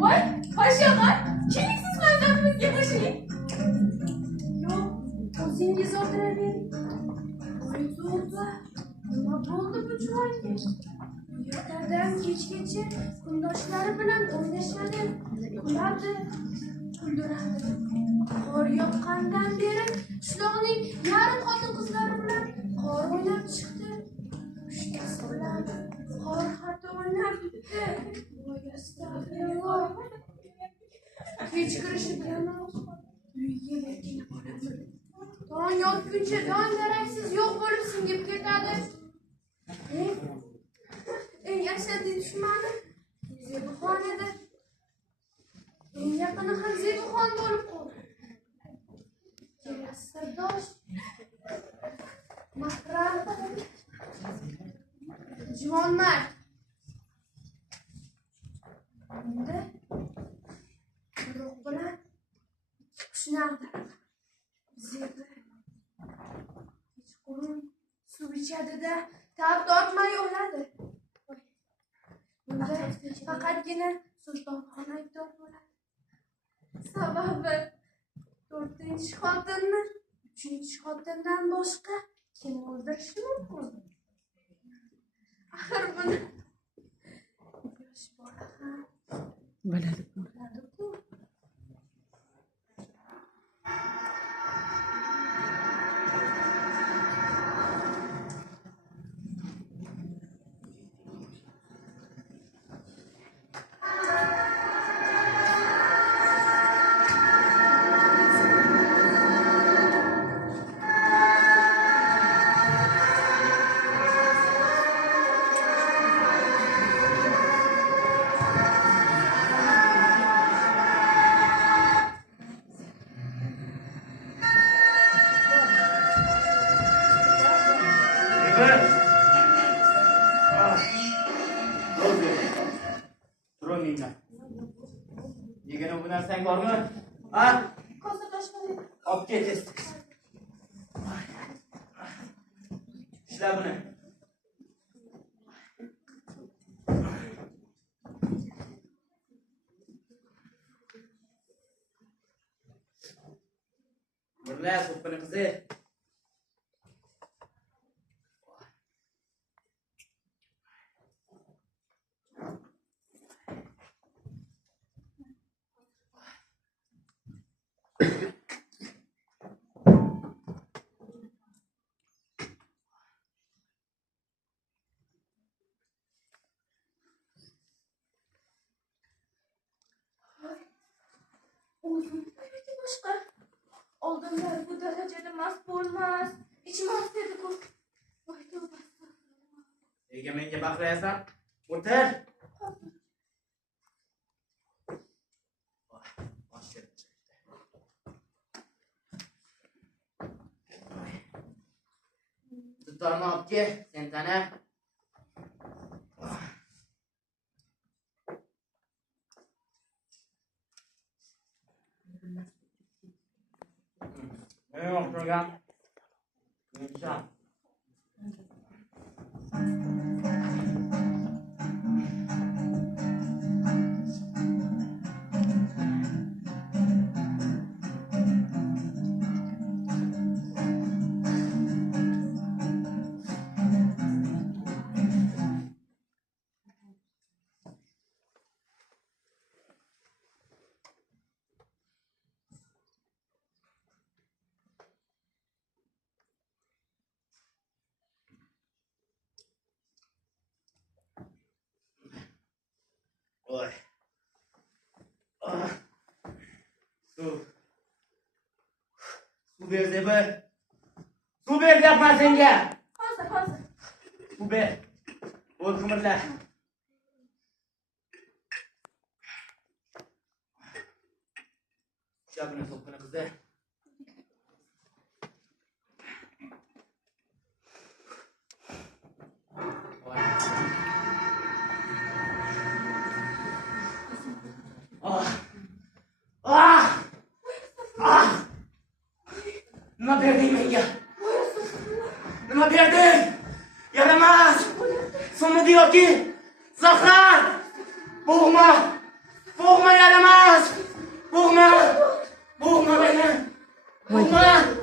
Voy, qo'shig'im, kelingsizmi o'zimizga qo'shiling? Yo'q, o'zingiz o'tiravering. Voy zo'rda, nima bo'ldi bu juvonga? Ertadan kechgacha kundoshlari bilan o'ynashadi, kuladi, kuldiradi. Qor yoqqandan beri qishloqning yarim xotin-qizlari bilan qor o'ynab chiqdi. Ushtasi bilan qor hatto o'ynab bitdi. Voy astag'firulloh. Kechqirishi bilanoq uyga erkina boradi. Tong yotguncha don daraksiz yo'q bo'lib singib ketadi. Eng ashaddiy dushmani Zebuxon edi. Eng yaqini ham Zebuxon bo'lib qoldi. Sirdosh, mahram, juvonmard. Unda quruq bilan qushni ag'daradi. Zebi kechqurun suv ichadi-da, tab tortmay o'ladi. Bunda faqatgina Sultonxon aybdor bo'ladi. Sababi 4-xotinni 3-xotindan boshqa kim o'ldirishi mumkin? Axir buni yosh bola ham biladi-ku. Yegana bu narsang bormi? Ha? Ko'sa toshmadi. Olib ket. Ishla buni. Birla so'ppini qizi. Boshqa oldinlar bu darajada mast bo'lmas, ichmas dedi-ku. Voy tavba. Nega menga baqirasan? O'tir. Dutorni olib kel, sen tana. Yok program. Güzel. Oy. Su ver Zebi. Su ver deyapman senga. Hozir. Su ver. Bo'l qimirla. Shabini so'qqina qizi. Nima berding menga? Nima berding? Yaramas! So'midi yoki zahar? Qo'yma!